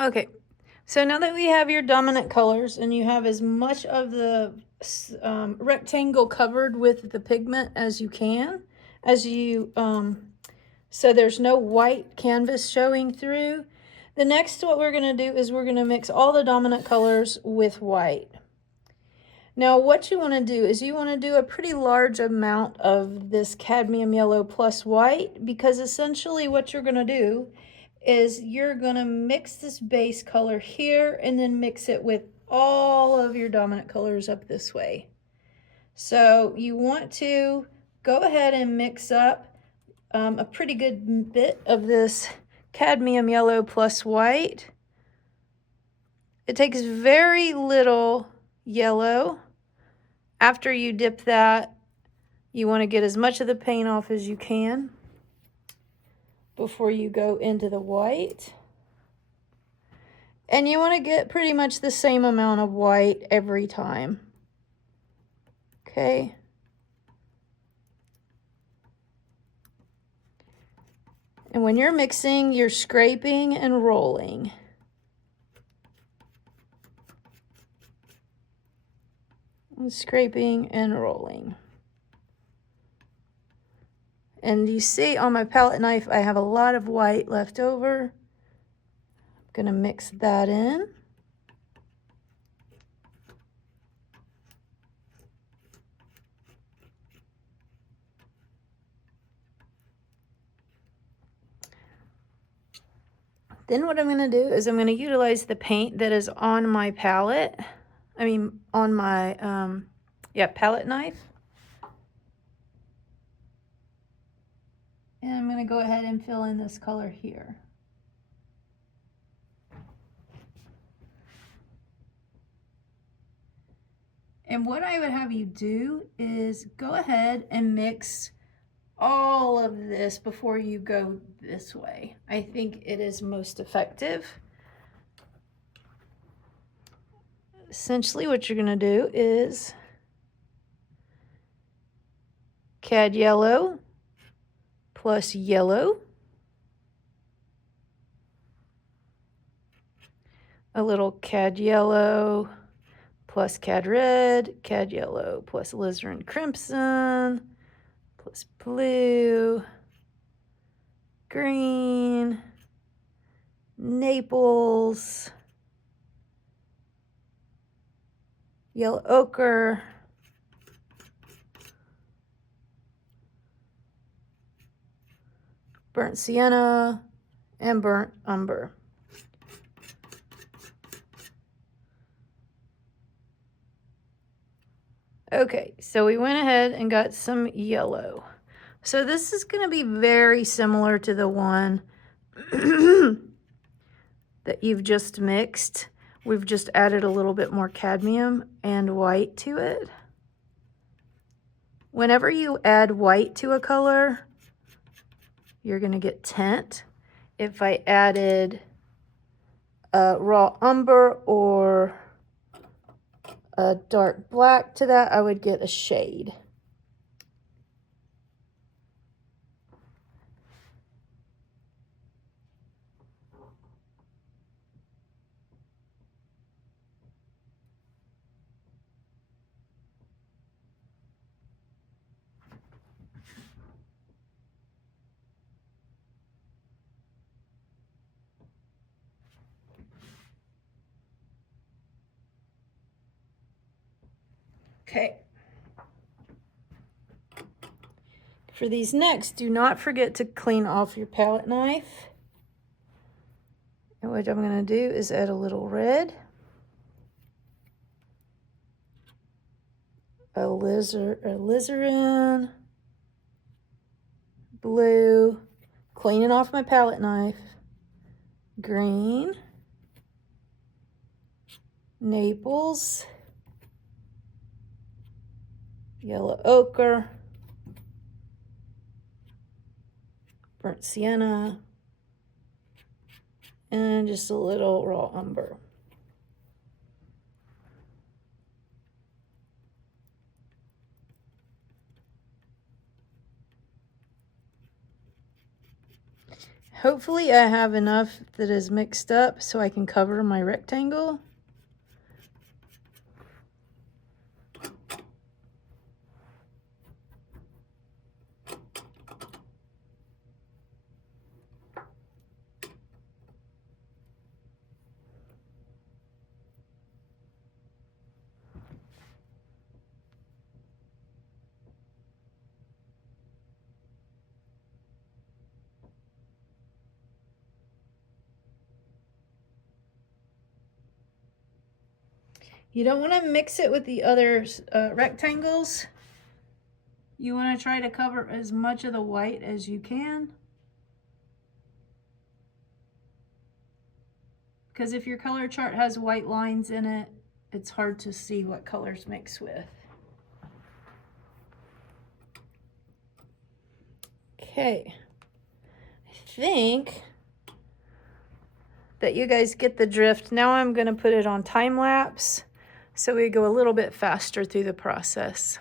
Okay, so now that we have your dominant colors and you have as much of the rectangle covered with the pigment as you can, so there's no white canvas showing through. The next, what we're going to do is we're going to mix all the dominant colors with white. Now what you want to do is you want to do a pretty large amount of this cadmium yellow plus white, because essentially what you're going to do is you're going to mix this base color here and then mix it with all of your dominant colors up this way. So you want to go ahead and mix up a pretty good bit of this cadmium yellow plus white. It takes very little yellow. After you dip that, you want to get as much of the paint off as you can before you go into the white. And you want to get pretty much the same amount of white every time. Okay. And when you're mixing, you're scraping and rolling. And scraping and rolling. And you see on my palette knife, I have a lot of white left over. I'm going to mix that in. Then what I'm going to do is I'm going to utilize the paint that is on my palette. On my, palette knife. And I'm going to go ahead and fill in this color here. And what I would have you do is go ahead and mix all of this before you go this way. I think it is most effective. Essentially what you're going to do is cad yellow plus yellow, a little cad yellow plus cad red, cad yellow plus alizarin crimson, plus blue, green, Naples, yellow ochre, burnt sienna, and burnt umber. Okay, so we went ahead and got some yellow. So this is going to be very similar to the one that you've just mixed. We've just added a little bit more cadmium and white to it. Whenever you add white to a color, you're going to get tint. If I added raw umber or a dark black to that, I would get a shade. Okay. For these next, do not forget to clean off your palette knife. And what I'm going to do is add a little red, alizarin, blue, cleaning off my palette knife, green, Naples, yellow ochre, burnt sienna, and just a little raw umber. Hopefully I have enough that is mixed up so I can cover my rectangle. You don't want to mix it with the other rectangles. You want to try to cover as much of the white as you can. Because if your color chart has white lines in it, it's hard to see what colors mix with. Okay, I think that you guys get the drift. Now I'm going to put it on time lapse so we go a little bit faster through the process.